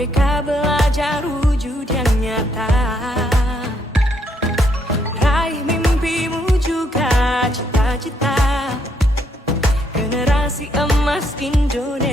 Merdeka belajar wujud yang nyata. Raih mimpimu juga cita-cita. Generasi emas Indonesia.